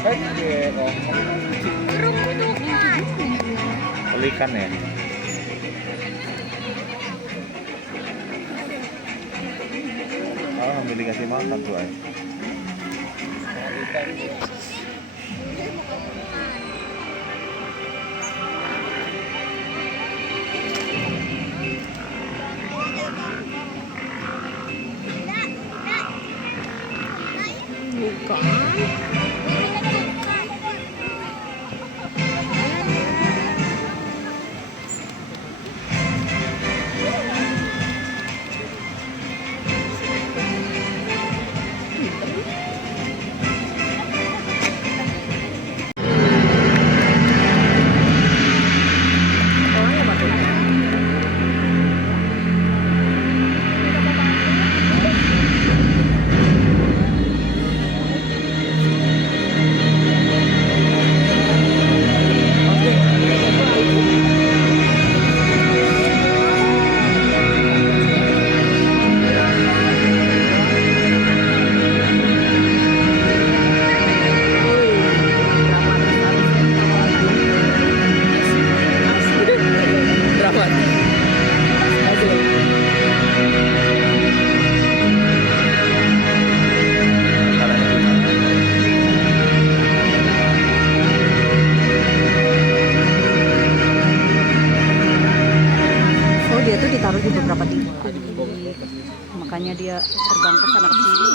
Pelikan ya. Oh, ambil dikasih makan tuh ay. Bukan. Dia tuh ditaruh di beberapa titik, makanya dia terbang ke sana sini.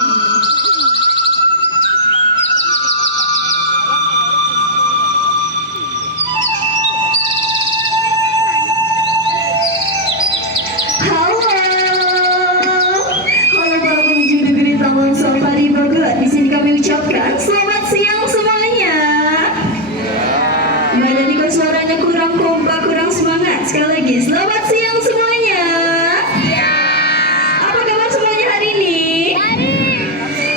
Halo menuju negeri Taman Safari Bogor. Di sini kami ucapkan selamat siang semuanya. Gimana nih kok suaranya kurang kompak, kurang semangat? Sekali lagi selamat siang semuanya. Apa kabar semuanya hari ini?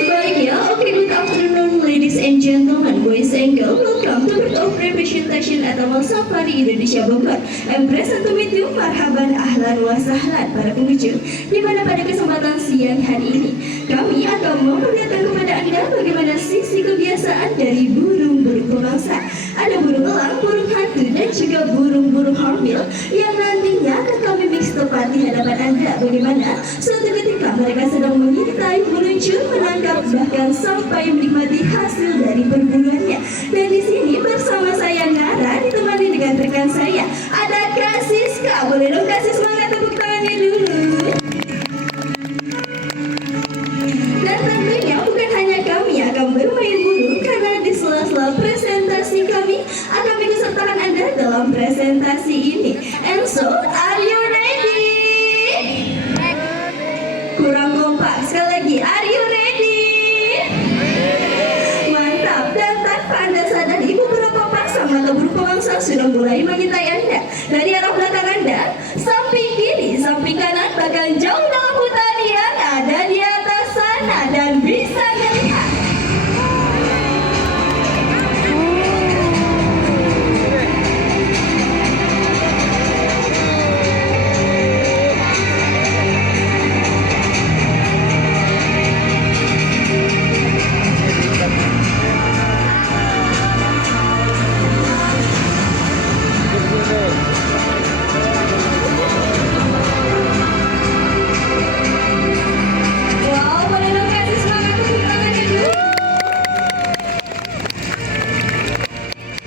Baik ya, oke, good afternoon ladies and gentlemen, boys and girls. Welcome to Bird of Representation at Taman Safari Indonesia Bogor. I'm present to meet you, marhaban, ahlan wa sahlan para pengunjung. Di mana pada kesempatan siang hari ini kami akan memperlihatkan kepada Anda bagaimana sisi kebiasaan dari burung-burung pemangsa. Ada burung elang, burung hantu, dan juga burung-burung hornbill yang nantinya akan kami mix tepat di hadapan Anda. Bagaimana suatu ketika mereka sedang mengintai, meluncur, menangkap, bahkan sampai menikmati hasil dari perburuannya. Dan di sini bersama saya Nara, ditemani dengan rekan saya ada Kak Siska. Boleh dong kasih semangat tepuk tangannya dulu. Dan tentunya bukan hanya kami yang akan bermain burung, karena di sela-sela presentasi kami akan mengikutsertakan Anda dalam presentasi ini. And so, are you ready? Kurang kompak, sekali lagi, are you ready? Mantap, dan tanpa Anda sadari beberapa pasang mata burung pemangsa sudah mulai mengintai Anda. Dari arah belakang Anda, samping kiri, samping kanan, bahkan jauh dalam hutan yang ada di atas sana, dan bisa melihat. Wow, boleh dong kasih semangat tepuk tangannya dulu.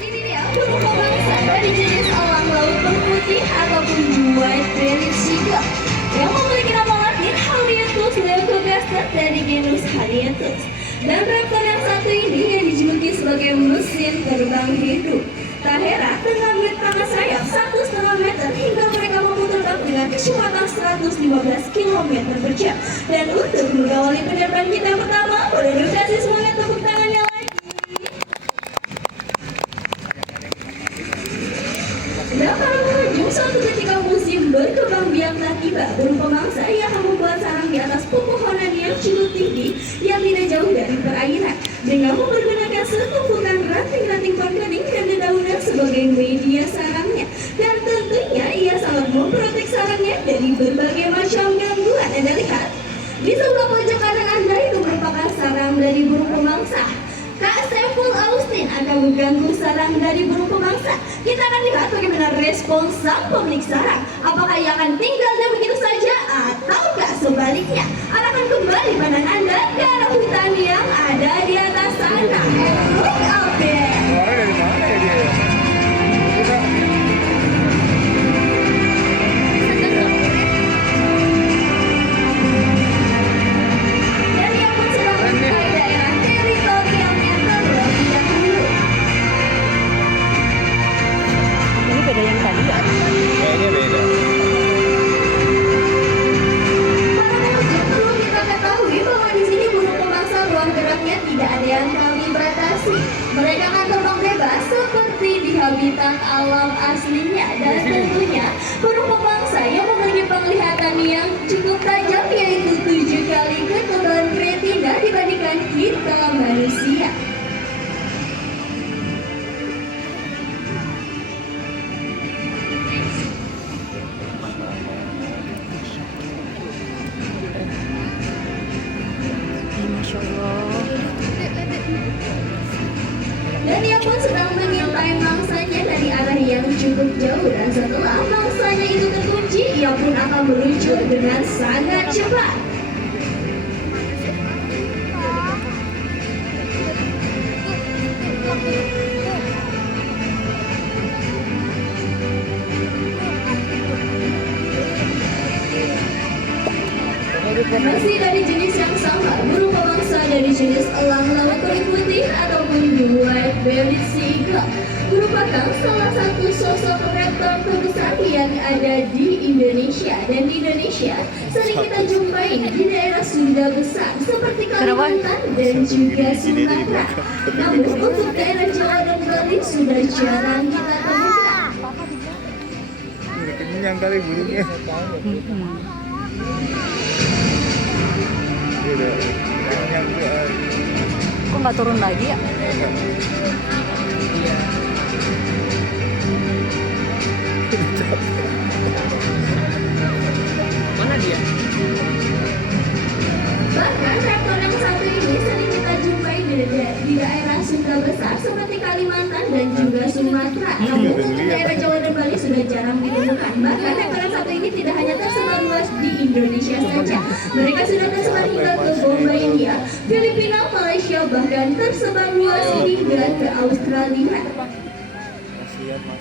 Ini dia burung pemangsa dari jenis elang laut berputih ataupun white-bellied seagull yang memiliki nama latin Halianthus leucogaster dari genus Halianthus. Dan raptor yang satu ini yang dijuluki sebagai mesin terbang hidup. Tak heran dengan tangan sayap 1,5 meter hingga mereka mampu terbang dengan kecepatan 115 km per jam. Dan untuk mengawali penerbangan kita yang pertama, boleh dong kasih semangat tepuk tangannya lagi. Dan para pengunjung, suatu ketika musim berkembang biak telah tiba, burung pemangsa yang akan membuat sarang di atas pepohonan yang cukup tinggi yang tidak jauh dari perairan, dengan mempergunakan setumpukan ranting-ranting pohon kening dan dedaunan sebagai media sarangnya. Dan tentunya ia sangat memprotek sarangnya dari berbagai macam gangguan. Anda lihat di sebelah pojok kanan Anda itu merupakan sarang dari burung pemangsa. Kak Saiful Austin akan mengganggu sarang dari burung pemangsa. Kita akan lihat bagaimana respons sang pemilik sarang. Apakah ia akan tinggal dan begitu saja ataukah sebaliknya? Arahkan kembali pandangan Anda ke arah hutan yang ada di atas sana. Look out there. Suara dari mana ya dia? Udah. Dan yang pun sedang mencapai daerah teritorialnya terlebih dahulu. Ini beda yang tadi ya. Kayaknya beda. Para pengunjung perlu kita ketahui bahwa di sini burung pemangsa ruang geraknya tidak ada yang kami batasi. Mereka akan terbang bebas seperti di habitat alam aslinya, dan tentunya burung pemangsa yang memiliki penglihatan yang cukup tajam, yaitu 7 kali ketebalan retina dibandingkan kita manusia. Masya Allah. Dan ia pun sedang mengintai mangsanya dari arah yang cukup jauh, dan setelah mangsanya itu terkunci, ia pun akan meluncur dengan sangat cepat. Masih dari jenis yang sama, burung pemangsa dari jenis elang laut kulit putih ataupun white-bellied seagull merupakan salah satu sosok raptor terbesar yang ada di Indonesia. Dan di Indonesia sering kita jumpai di daerah Sunda besar seperti Kalimantan dan juga Sumatera. Namun untuk daerah Jawa dan Bali sudah jarang kita temukan. Kenyang kali burungnya. Dia udah kenyang juga. Kok nggak turun lagi ya? Mana dia? Bahkan raptor yang satu ini sering kita jumpai di daerah Sunda besar seperti Kalimantan dan juga Sumatera. Namun untuk daerah Jawa dan Bali sudah jarang ditemukan. Bahkan raptor yang satu ini tidak hanya tersebar luas di Indonesia saja. Mereka sudah tersebar hingga ke Bombay, India, Filipina, Malaysia, bahkan tersebar luas hingga ke Australia. Kasihan Bang.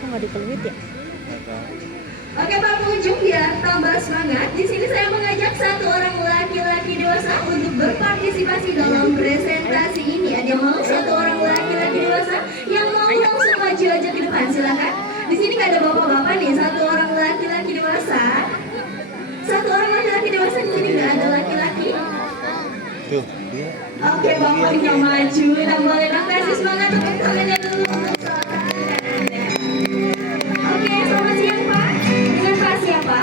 Kok nggak dipeluit ya? Nggak tahu. Oke para pengunjung, biar tambah semangat, di sini saya mengajak satu orang laki-laki dewasa untuk berpartisipasi dalam presentasi ini. Ada yang mau satu orang laki-laki dewasa yang mau langsung maju aja ke depan, silakan. Di sini nggak ada bapak-bapak nih, satu orang laki-laki dewasa. Satu orang laki-laki dewasa, di sini nggak ada laki-laki. Tuh, dia. Oke, bapaknya maju, dan boleh dong kasih semangat untuk tangannya dulu. Oke, selamat siang Pak. Dengan Pak siapa?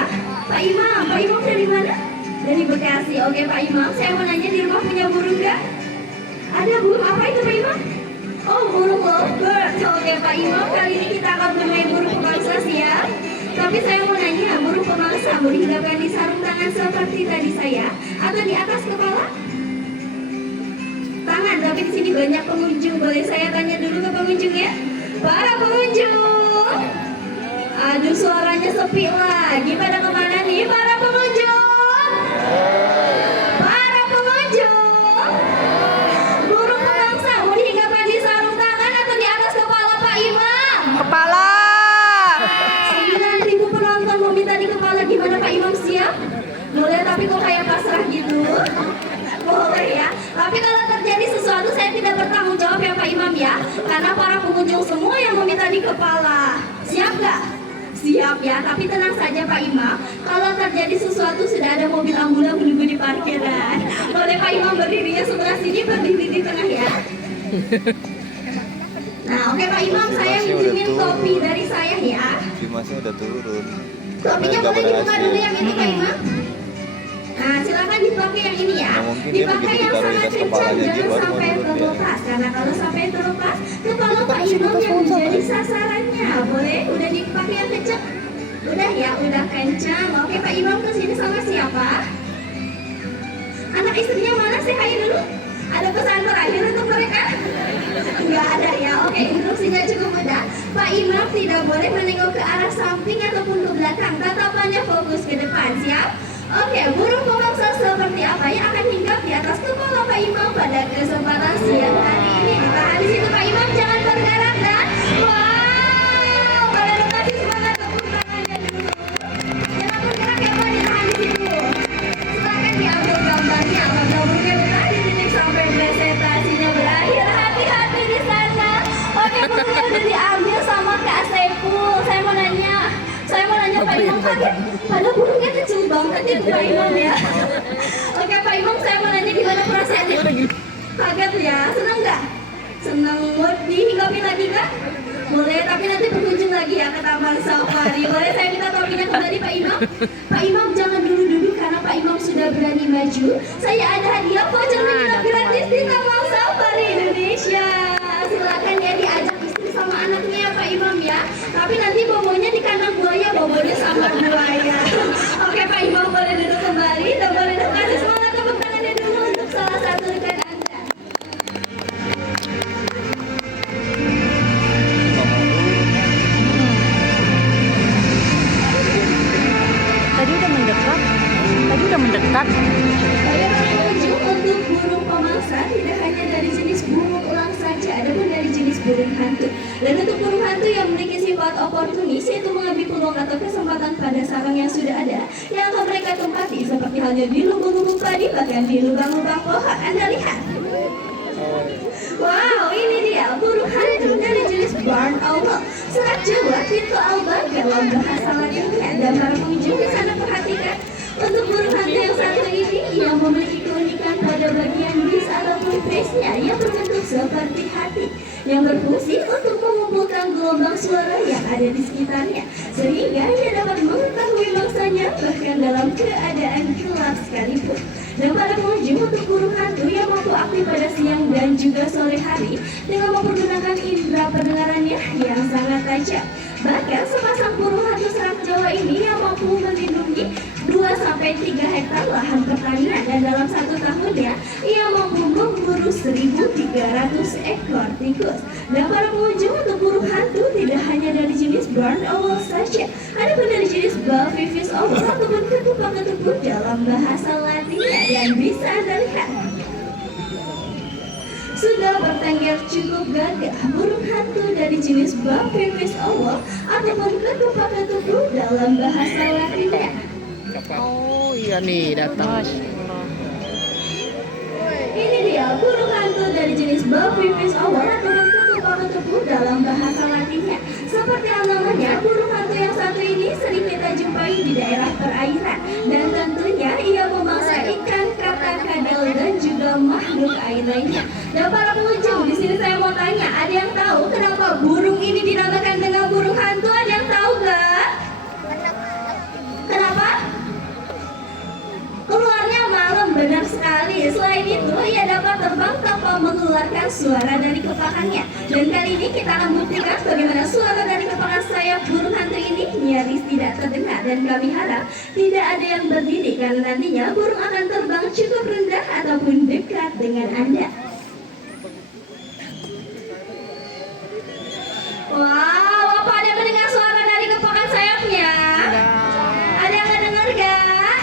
Pak Imam. Pak Imam dari mana? Dari Bekasi. Oke Pak Imam, saya mau nanya, di rumah punya burung nggak? Ada burung apa itu Pak Imam? Oh, burung lovebird. Oke Pak Imam, kali ini kita akan bermain burung pemangsa, siap? Tapi saya mau nanya, burung pemangsa mau dihidapkan di sarung tangan seperti tadi saya, atau di atas kepala? Tangan, tapi di sini banyak pengunjung. Boleh saya tanya dulu ke pengunjung ya? Para pengunjung. Aduh, suaranya sepi lagi. Pada kemana nih para pengunjung? Para pengunjung. Burung pemangsa mau dihidapkan di sarung tangan atau di atas kepala Pak Imam? Kepala. 9.000 penonton mau minta di kepala, gimana Pak Imam, siap? Boleh, tapi kok kayak pasrah gitu? Boleh ya. Tapi kalau terjadi sesuatu saya tidak bertanggung jawab ya Pak Imam ya. Karena para pengunjung semua yang meminta di kepala. Siap nggak? Siap ya. Tapi tenang saja Pak Imam. Kalau terjadi sesuatu sudah ada mobil ambulan menunggu di parkiran. Boleh Pak Imam berdirinya sebelah sini, berdiri di tengah ya. Nah oke Pak Imam, saya minjemin topi dari saya ya. Dimasnya udah turun. Topinya boleh dibuka dulu yang ini Pak Imam. Nah, silakan dipakai yang ini ya. Nah, mungkin dia Dipakai begitu yang ditaruh di sangat atas kencang, kepalanya dia jangan baru mau sampai turun ya. terlepas. Karena kalau sampai terlepas, kepala Pak Imam yang menjadi sasarannya. Boleh? Udah dipakai yang kencang? Udah ya, udah kencang. Oke, Pak Imam ke sini sama siapa? Anak istrinya mana? Saya dulu. Ada pesan terakhir untuk mereka Pak Imam tidak boleh menengok ke arah samping ataupun ke belakang. Tatapannya fokus ke depan. Siap? Oke, burung pemangsa seperti apa yang akan hinggap di atas kepala Pak Imam pada kesempatan siang hari ini? Ditahan di situ Pak Imam, jangan bergerak dan wow, kalian kasih semangat tepuk tangannya dulu. Jangan bergerak ya Pak, ditahan di situ. Silakan diambil gambarnya. Apabila burungnya betah dititik sampai presentasinya berakhir. Hati-hati di sana. Oke, burungnya udah diambil sama Kak Saiful. Saya mau nanya Pak Imam, pada burungnya kecil banget ya Pak Imam ya. Oke Pak Imam, saya mau nanya gimana perasaannya? Kaget ya, senang nggak? Senang, mau dihinggapin lagi nggak? Boleh, tapi nanti berkunjung lagi ya ke Taman Safari. Boleh saya minta topinya kembali Pak Imam? Pak Imam jangan dulu duduk karena Pak Imam sudah berani maju. Saya ada hadiah voucher menginap gratis di Taman Safari Indonesia. Silakan ya diajak istri sama anaknya ya Pak Imam ya. Tapi nanti bobonya di kandang buaya, bobonya sama buaya. Oke Pak Imam boleh duduk kembali dan boleh kasih semangat tepuk tangannya dulu untuk salah satu rekan Anda. Tadi udah mendekat. Saya berkunjung untuk burung pemangsa tidak hanya dari jenis burung elang saja, ada pun dari jenis burung hantu. Dan untuk burung hantu yang memiliki sifat oportunis, yaitu mengambil peluang atau kesempatan pada sarang yang sudah ada, yang akan mereka tempati seperti halnya di lubang-lubang padi, bahkan di lubang-lubang pohon. Anda lihat. Wow, ini dia burung hantu dari jenis barn owl. Serat Jawa, pintu alba dalam bahasa Latinnya. Dan para pengunjung di sana perhatikan. Untuk burung hantu yang satu ini, ia memiliki keunikan pada bagian bis ataupun face-nya yang berbentuk seperti hati, yang berfungsi untuk mengumpulkan gelombang suara yang ada di sekitarnya, sehingga ia dapat mengetahui mangsanya bahkan dalam keadaan gelap sekalipun. Dan para pengunjung untuk burung hantu yang mampu aktif pada siang dan juga sore hari dengan mempergunakan indera pendengarannya yang sangat tajam. Bahkan sepasang burung hantu serat Jawa ini yang mampu melindungi 2-3 hektar lahan pertanian, dan dalam 1 tahunnya ia mampu memburu 1.300 ekor tikus. Dan para pengunjung untuk burung hantu tidak hanya dari jenis barn owl saja, ada pun dari jenis buffyfish owl ataupun ketupat-ketupat dalam bahasa Latinnya. Dan bisa Anda lihat sudah bertengger cukup gagah burung hantu dari jenis buffyfish owl ataupun ketupat-ketupat dalam bahasa Latinnya. Oh iya nih datang. Ini dia burung hantu dari jenis buffyfish owl ataupun ketupat-ketupat dalam bahasa Latinnya. Seperti namanya, burung hantu yang satu ini sering kita jumpai di daerah perairan, dan tentunya ia memangsa ikan, kata, kadal, dan juga makhluk air lainnya. Dan para pengunjung, di sini saya mau tanya, ada yang tahu kenapa burung ini dinamakan dengan burung hantu? Ada yang tahu nggak? Kenapa? Keluarnya malam, benar sekali. Selain itu, ia dapat terbang tanpa mengeluarkan suara dari kepakannya. Dan kali ini kita akan buktikan bagaimana suara dari kepakan sayap burung hantu ini nyaris tidak terdengar. Dan kami harap tidak ada yang berdiri karena nantinya burung akan terbang cukup rendah ataupun dekat dengan Anda. Wow, apa ada yang mendengar suara dari kepakan sayapnya? Ada yang mendengar gak?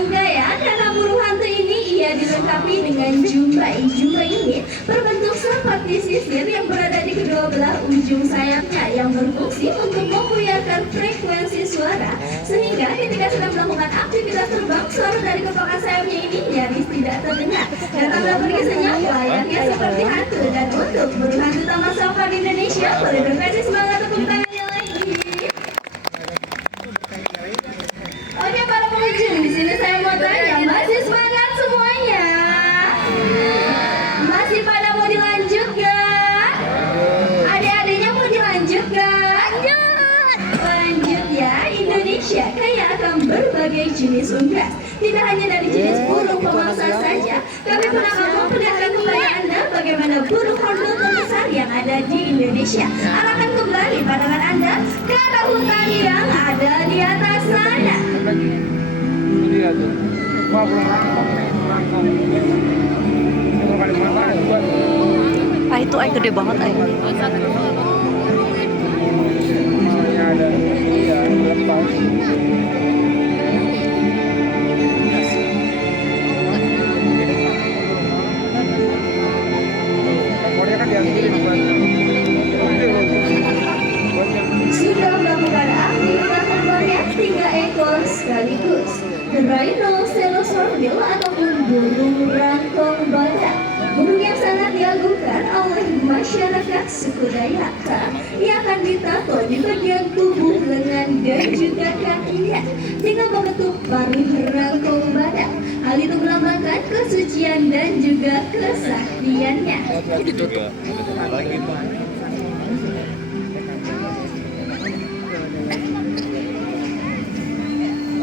Enggak ya, karena burung hantu ini ia dilengkapi dengan jumbai. Jumbai ini berbentuk seperti sisir yang berada di kedua belah ujung sayapnya, yang berfungsi untuk membuyarkan frekuensi suara, sehingga ketika sedang melakukan aktivitas terbang, suara dari kepakan sayapnya ini nyaris tidak terdengar. Dan tanpa berkesannya layaknya seperti hantu. Dan untuk burung hantu Taman Safari Indonesia, boleh berkasih semangat tepuk tangannya lagi. Oke para pengunjung, di sini saya mau tanya, masih semangat semuanya? Masih pada mau dilanjut gak? Adik-adiknya mau dilanjut gak? Lanjut ya. Indonesia kaya akan berbagai jenis unggas, tidak hanya dari jenis burung pemangsa saja. Kami pernah memperlihatkan kepada Anda bagaimana burung hornbill terbesar yang ada di Indonesia. Arahkan kembali pandangan Anda ke arah hutan yang ada di atas sana. Ah itu gede banget ada iya lepas. Nomornya kan diambil Sudah melakukan aktivitas terbangnya 3 ekor sekaligus. The Rhinoceros hornbill ataupun burung rangkong badak. Burung yang sangat diagungkan oleh masyarakat suku Dayak. Ia akan ditato di bagian tubuh, lengan, dan juga kakinya dengan membentuk paruh rangkong badak. Hal itu melambangkan kesucian dan juga kesaktiannya. Juga ada lagi.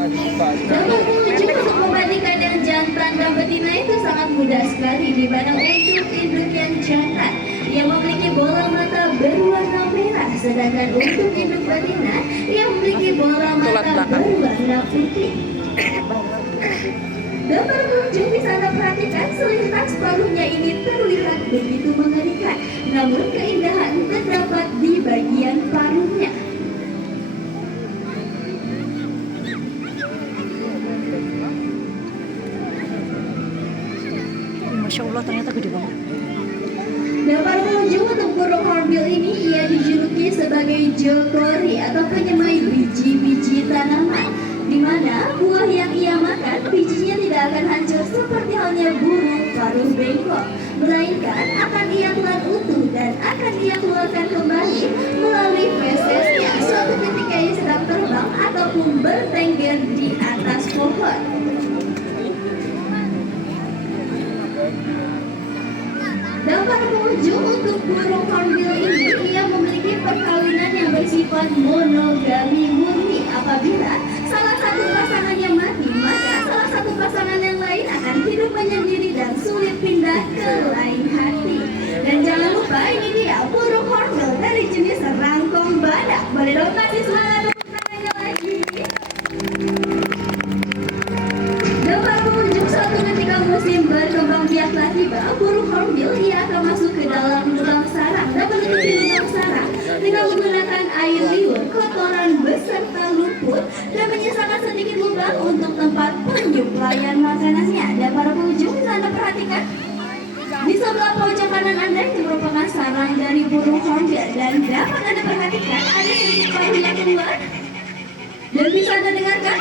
Dapat menunjuk untuk membandingkan yang jantan dan betina itu sangat mudah sekali, di mana untuk induk yang jantan ia memiliki bola mata berwarna merah, sedangkan untuk induk betina ia memiliki bola mata berwarna putih. Dan para pengunjung bisa Anda perhatikan selintas paruhnya ini terlihat begitu mengerikan, namun keindahan terdapat di bagian paruhnya. Masya Allah, ternyata gede banget. Dan para pengunjung untuk burung hornbill ini ia dijuluki sebagai jokori atau penyemai biji-biji tanaman, di mana buah yang ia makan bijinya tidak akan hancur seperti halnya burung paruh bengkok, melainkan akan ia telan utuh dan akan ia keluarkan kembali melalui fesesnya suatu ketika ia sedang terbang ataupun bertengger di atas pohon. Dan para pengunjung untuk burung hornbill ini ia memiliki perkawinan yang bersifat monogami murni. Apabila salah satu pasangannya mati, maka salah satu pasangan yang lain akan hidup menyendiri dan sulit pindah ke lain hati. Dan jangan lupa ini dia burung hornbill dari jenis rangkong badak. Boleh dong kasih semangat untuk tangannya lagi. Dan para pengunjung suatu ketika musim berkembang biaklah tiba, burung hornbill ia akan masuk ke dalam lubang sarang dan menutupi lubang sarang dengan menggunakan air liur, kotoran beserta lumpur dan menyisakan sedikit lubang untuk tempat penyuplaian makanannya. Dan para pengunjung bisa Anda perhatikan di sebelah pojok kanan Anda itu merupakan sarang dari burung hornbill, dan dapat Anda perhatikan ada sedikit paruh yang keluar. Dan bisa Anda dengarkan?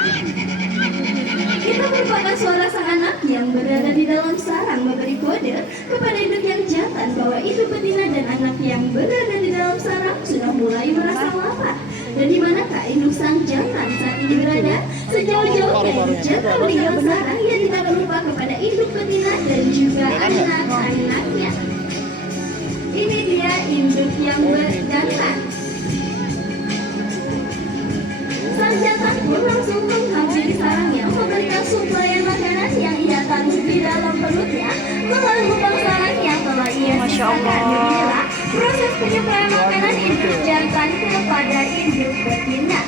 Itu merupakan suara sang anak yang berada di dalam sarang memberi kode kepada induk yang jantan bahwa induk betina dan anak yang berada di dalam sarang sudah mulai merasa lapar. Dan di manakah induk sang jantan saat ini berada? Sejauh-jauhnya induk jantan meninggal sarang, ia tidak lupa kepada induk betina dan juga anak-anaknya. Ini dia induk yang berjantan. Sang jantan pun langsung menghampiri sarangnya, memberikan suplaian makanan yang ia taruh di dalam perutnya melalui lubang sarang yang telah ia sisakan. Inilah proses penyuplaian makanan induk jantan kepada induk betina.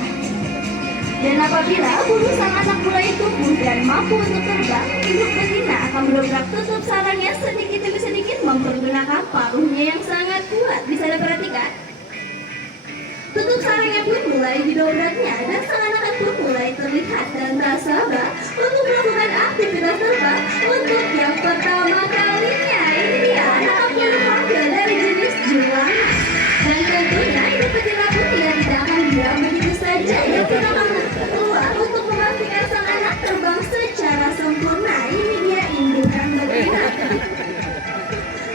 Dan apabila bulu sang anak mulai tumbuh dan mampu untuk terbang, induk betina akan mendobrak tutup sarangnya sedikit demi sedikit mempergunakan paruhnya yang sangat kuat. Bisa diperhatikan? Tutup sarangnya pun mulai didobraknya dan sang anak pun mulai terlihat dan tak sabar untuk melakukan aktivitas terbang untuk yang pertama kalinya. Ini dia anak burung hornbill dari jenis juwana. Dan tentunya induk betina pun tidak akan diam begitu saja. Ia pun akan keluar untuk memastikan sang anak terbang secara sempurna. Ini dia indukan betina.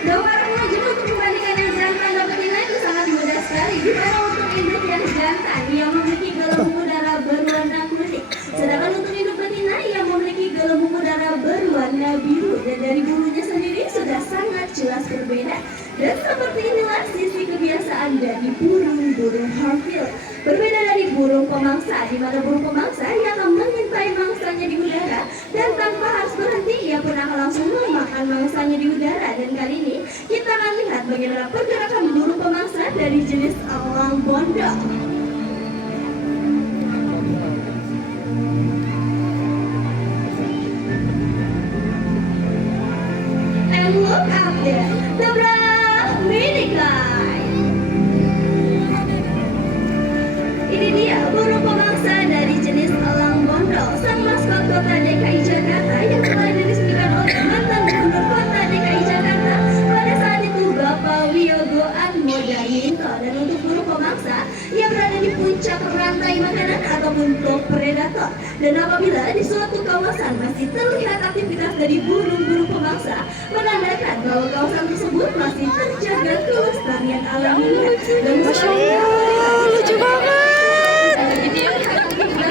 Dan para pengunjung untuk membandingkan yang jantan dan betina itu sangat mudah sekali. Di mana untuk induk yang jantan ia memiliki gelembung udara berwarna kuning, sedangkan untuk induk betina ia memiliki gelembung udara berwarna biru, dan dari bulunya sendiri sudah sangat jelas berbeda. Dan seperti inilah sisi kebiasaan dari burung-burung hornbill. Berbeda dari burung pemangsa, di mana burung pemangsa ia akan mengintai mangsanya di udara dan tanpa harus berhenti ia pun akan langsung memakan mangsanya di udara. Dan kali ini kita akan lihat bagaimana pergerakan burung pemangsa dari jenis elang bondok. And look up there, the black mini guy. Ini dia Dan apabila di suatu kawasan masih terlihat aktivitas dari burung-burung pemangsa, menandakan bahwa kawasan tersebut masih terjaga kelestarian alaminya. Dan Masya Allah, lucu banget.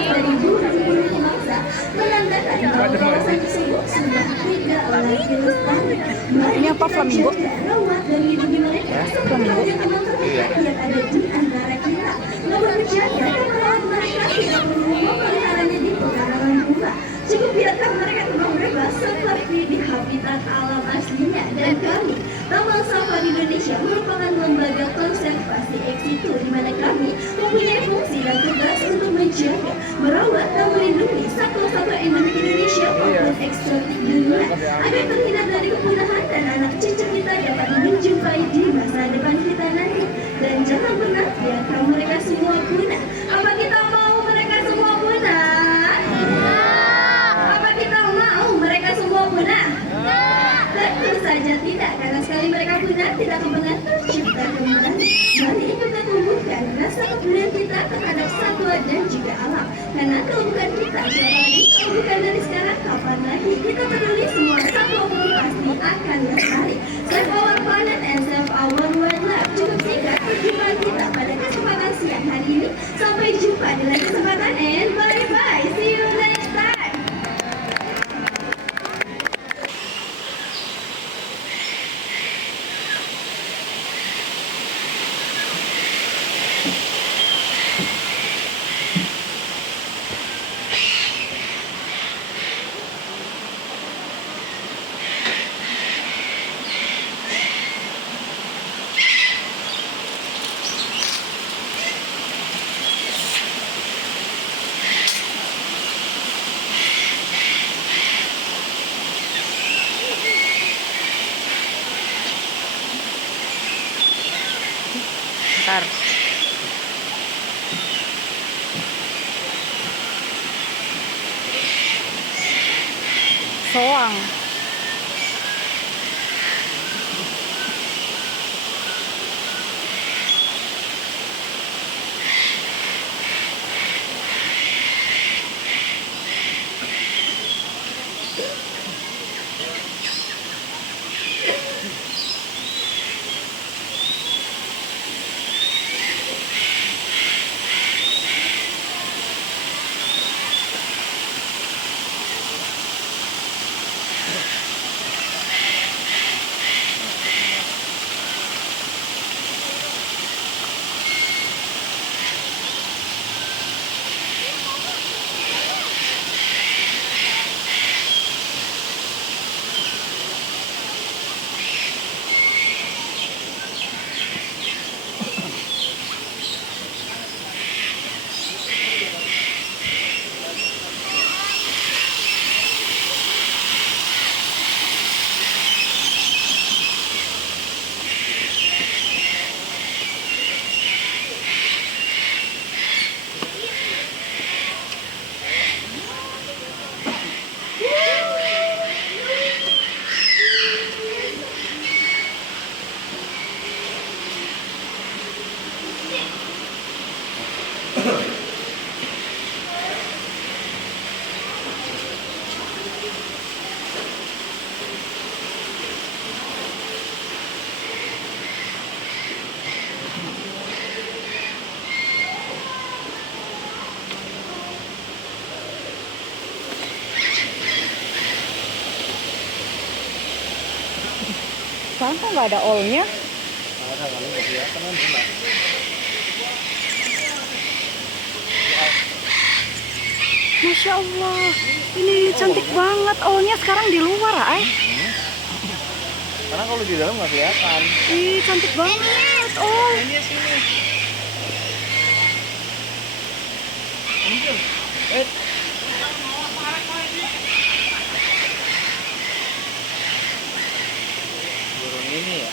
dari burung-burung pemangsa menandakan bahwa kawasan tersebut sudah tidak lagi lestari. Mari Ini apa, kita flamingo? jaga, rawat dan lindungi mereka seperti halnya teman terdekat yang ada di antara kita. Namun menjaga dan merawat mereka tidak perlu memeliharanya di pekarangan rumah. Cukup biarkan mereka terbang bebas seperti di habitat alam aslinya. Dan kami, Taman Safari Indonesia merupakan lembaga konservasi ex situ di mana kami mempunyai fungsi dan tugas untuk menjaga, merawat dan melindungi satwa-satwa endemik Indonesia maupun eksotik dunia agar terhindar dari kepunahan dan anak cucu kita dapat menjumpai di masa depan kita nanti. Dan jangan pernah biarkan mereka semua punah. Apa kita mau mereka semua punah? Apa kita mau mereka semua punah? Tentu saja tidak, karena sekali mereka punah tidak akan pernah tercipta kembali. Mari kita tumbuhkan rasa kepedulian kita terhadap satwa dan juga alam. Karena kalau bukan kita, siapa lagi? Kalau bukan dari sekarang, kapan lagi? Kita peduli semua satwa pun pasti akan lestari. Save our planet and save our wildlife. Cukup singkat perjumpaan kita pada kesempatan siang hari ini. Sampai jumpa di lain kesempatan and bye-bye. See you next time. Ntar. Soang. Sekarang kok nggak ada all-nya? Ada kali nggak kelihatan kan enggak. Masya Allah, ini cantik banget. All-nya sekarang di luar, Ay. Karena kalau di dalam nggak kelihatan. Ih, cantik banget. Oh, Ini sini. Burung ini ya.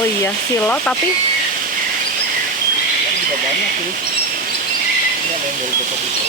Oh iya, silau tapi Juga banyak sih. Ini ada yang dari dekat itu.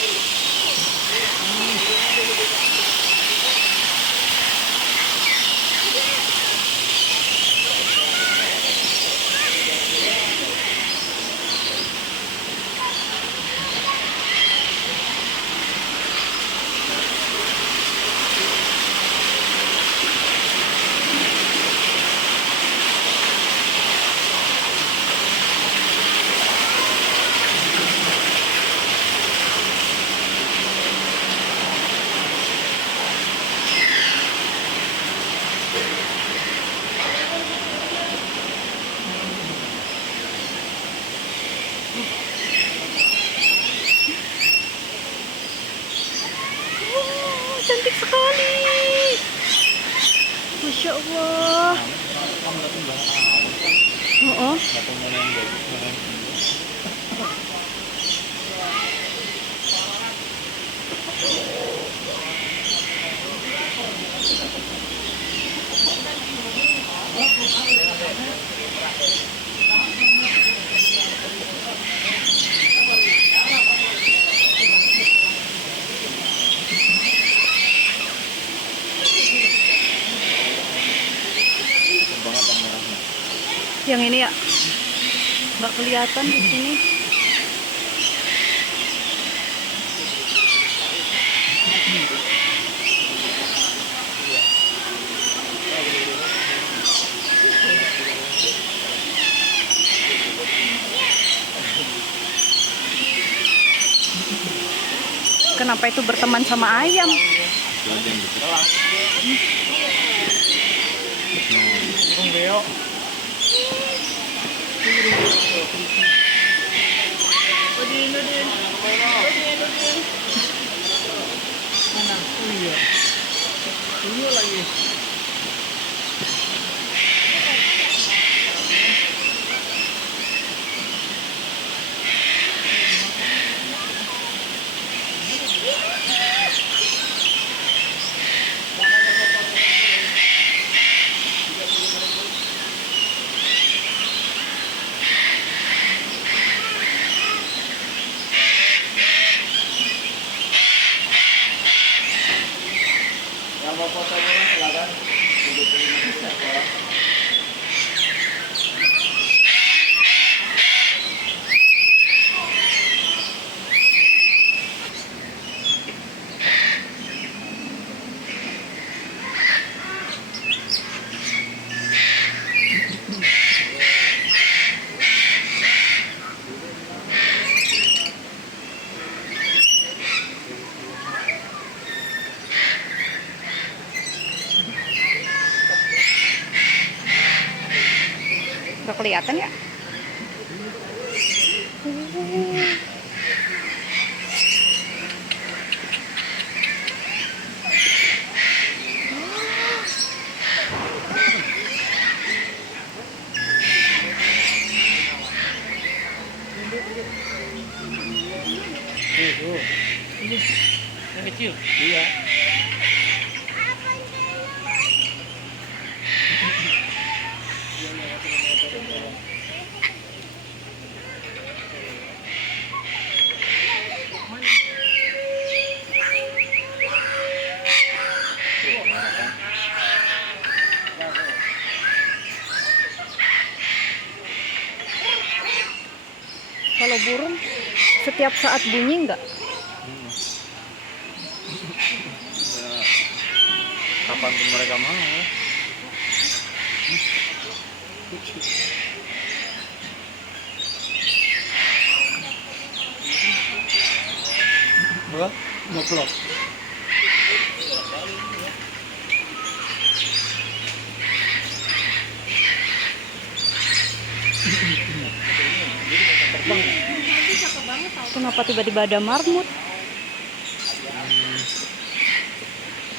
cantik sekali. Masya Allah. Kamu datang udah Oh, datang mana yang dari banget yang merahnya. yang ini ya nggak kelihatan di sini. Kenapa itu berteman sama ayam? Burung beo. Mana? Oh iya. Ini lagi. Yang mau foto boleh silakan. Udah kelihatan ya? Ini yang kecil. Iya. Kalau burung setiap saat bunyi enggak? Ya, kapanpun mereka mau. Berapa? 50. Kenapa tiba-tiba ada marmut?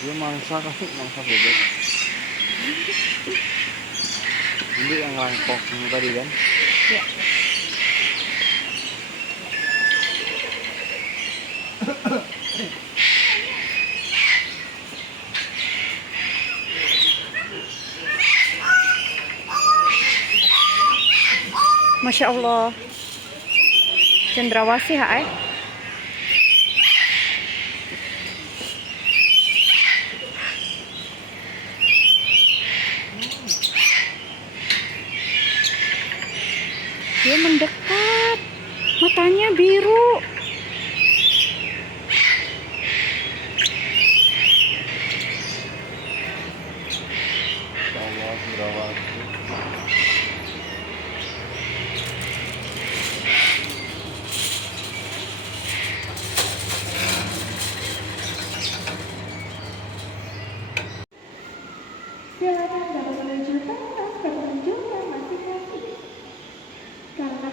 Dia mangsa kan, mangsa bebek. Ini yang rangkok ini tadi kan? Ya. Masya Allah. Cendrawasih hai. Dia mendekat. Matanya biru. Allah dirawat. Silakan dapat menunjukkan tas ke pengunjung yang masing-masing. Karena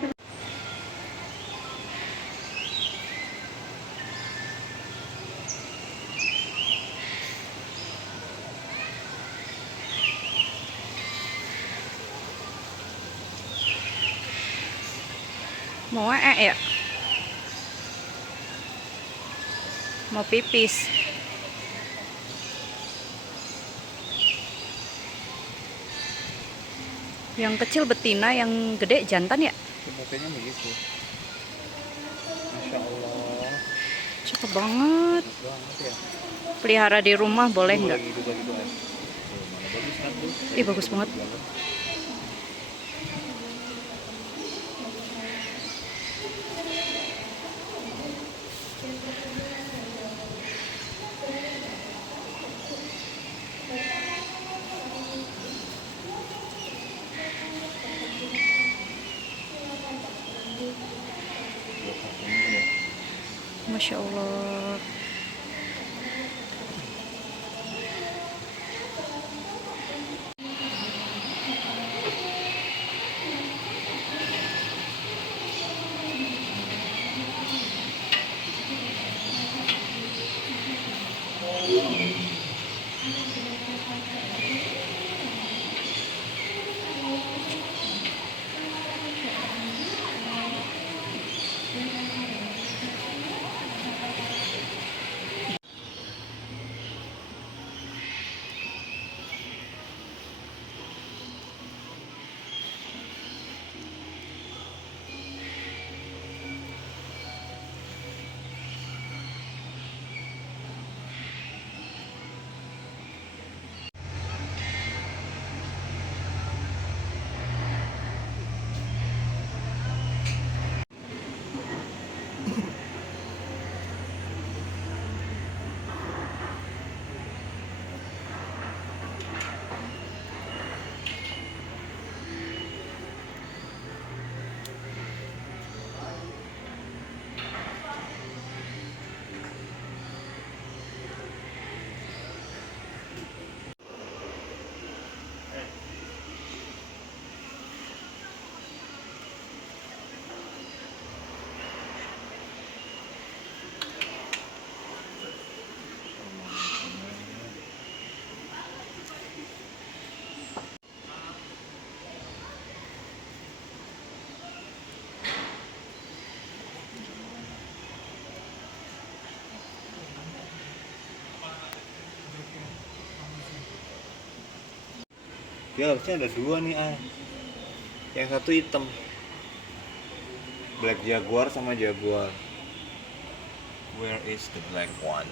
Mau ya? Mau pipis. Yang kecil betina, yang gede jantan ya? Sepertinya begitu. Masya Allah. Cakep banget. Bagus banget ya. Pelihara di rumah boleh nggak? Lagi hidup lagi tuh. Mana bagus kan tuh? Ih, bagus banget. Masya Allah. Dia harusnya ada dua nih yang satu hitam, black jaguar sama jaguar. Where is the black one?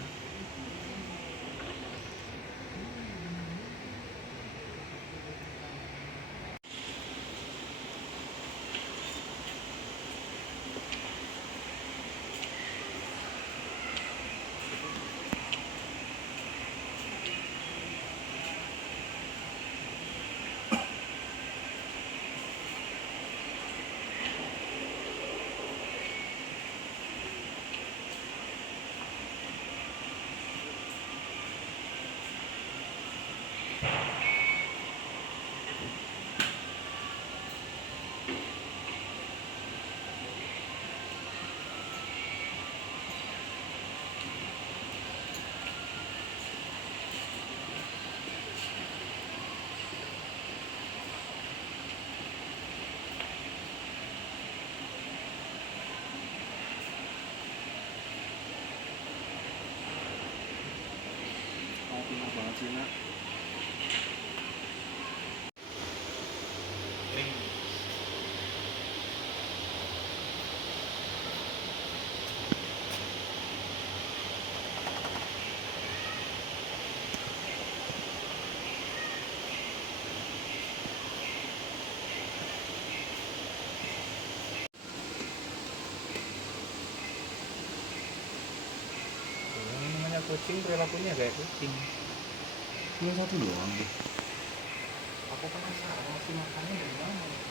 Pintar banget sih nak. Kucing perilakunya kayak kucing. Cuma satu doang deh. Aku penasaran masih makannya dari mana.